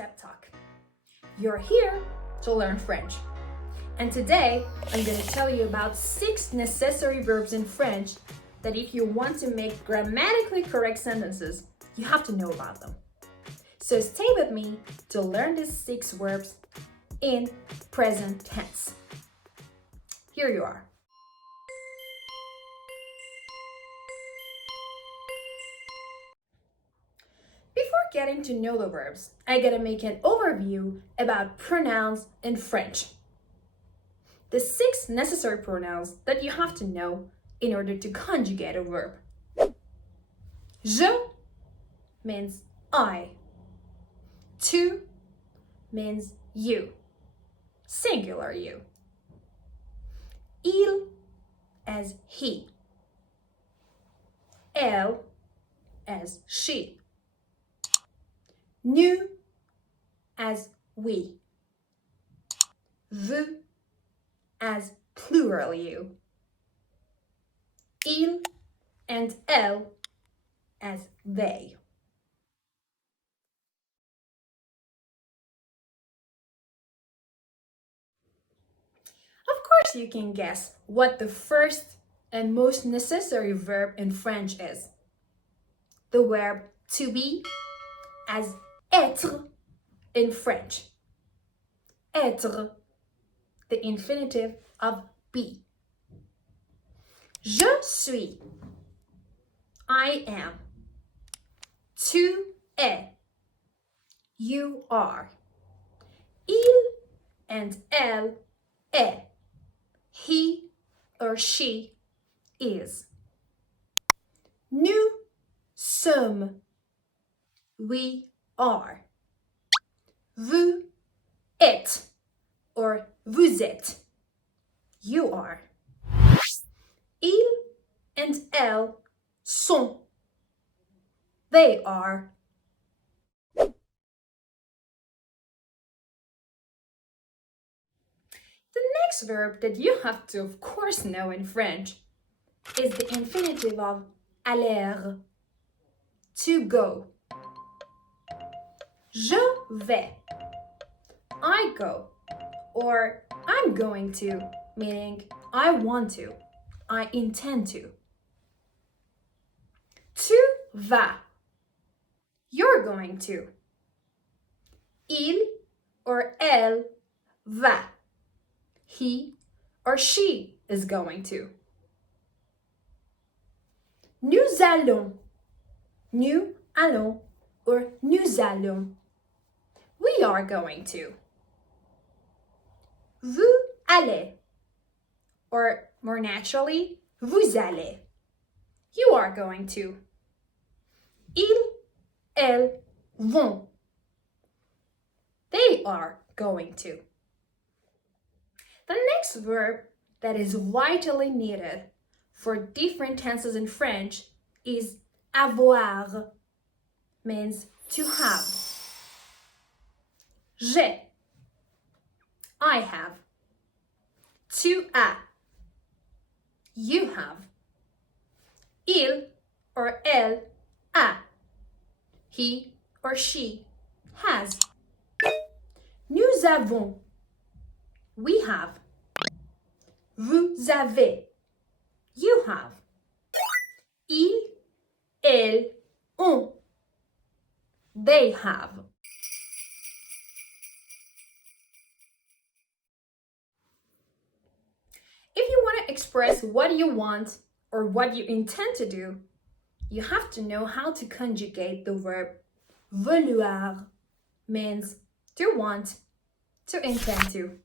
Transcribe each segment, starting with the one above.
Septalk. You're here to learn French. And today, I'm going to tell you about 6 necessary verbs in French that if you want to make grammatically correct sentences, you have to know about them. So stay with me to learn these 6 verbs in present tense. Here you are. Before getting to know the verbs, I gotta make an overview about pronouns in French. The 6 necessary pronouns that you have to know in order to conjugate a verb. Je means I. Tu means you. Singular you. Il as he. Elle as she. Nous as we. Vous as plural you. Il and elle as they. Of course, you can guess what the first and most necessary verb in French is. The verb to be as être in French. Être, the infinitive of be. Je suis. I am. Tu es. You are. Il and elle est. He or she is. Nous sommes. We are. Vous êtes or vous êtes. You are. Il and elle sont. They are. The next verb that you have to, of course, know in French is the infinitive of aller, to go. Je vais. I go. Or I'm going to, meaning I want to, I intend to. Tu vas. You're going to. Il or elle va. He or she is going to. Nous allons. Nous allons or nous allons. We are going to. Vous allez. Or more naturally, vous allez. You are going to. Ils, elles vont. They are going to. The next verb that is vitally needed for different tenses in French is avoir, means to have. J'ai, I have. Tu as, you have. Il or elle a, he or she has. Nous avons, we have. Vous avez, you have. Ils, elles ont, they have. If you want to express what you want or what you intend to do, you have to know how to conjugate the verb vouloir, means to want, to intend to.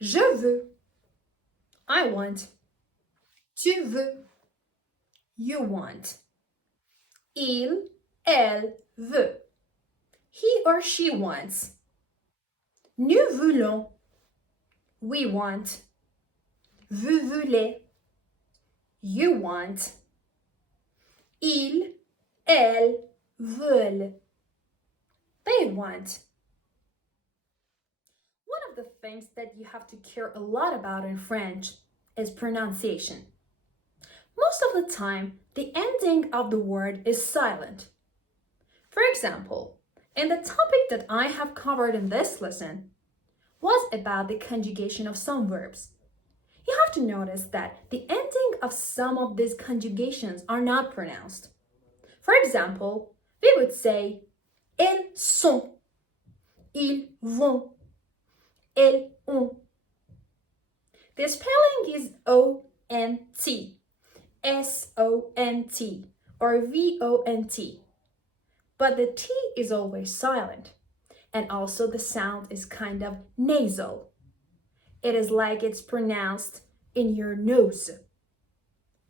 Je veux, I want. Tu veux, you want. Il, elle veut, he or she wants. Nous voulons, we want. Vous voulez, you want. Ils, elles veulent, they want. One of the things that you have to care a lot about in French is pronunciation. Most of the time, the ending of the word is silent. For example, And the topic that I have covered in this lesson was about the conjugation of some verbs. You have to notice that the ending of some of these conjugations are not pronounced. For example, we would say ils sont, ils vont, elles ont. The spelling is O-N-T, S-O-N-T, or V-O-N-T. But the T is always silent, and also the sound is kind of nasal. It is like it's pronounced in your nose.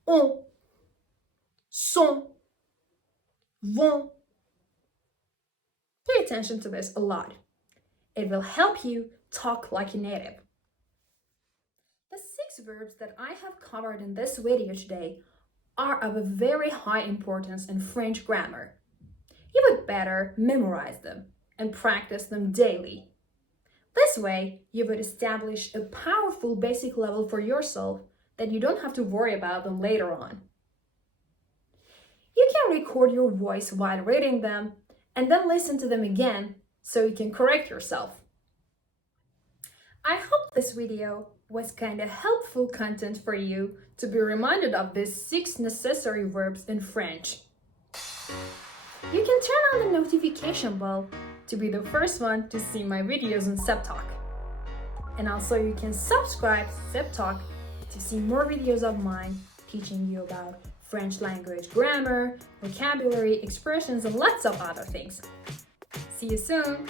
On, sont, vont. Pay attention to this a lot. It will help you talk like a native. The 6 verbs that I have covered in this video today are of a very high importance in French grammar. You would better memorize them and practice them daily. This way, you would establish a powerful basic level for yourself that you don't have to worry about them later on. You can record your voice while reading them and then listen to them again so you can correct yourself. I hope this video was kind of helpful content for you to be reminded of these 6 necessary verbs in French. You can turn on the notification bell to be the first one to see my videos on Septalk. And also you can subscribe to Septalk to see more videos of mine teaching you about French language grammar, vocabulary, expressions, and lots of other things. See you soon!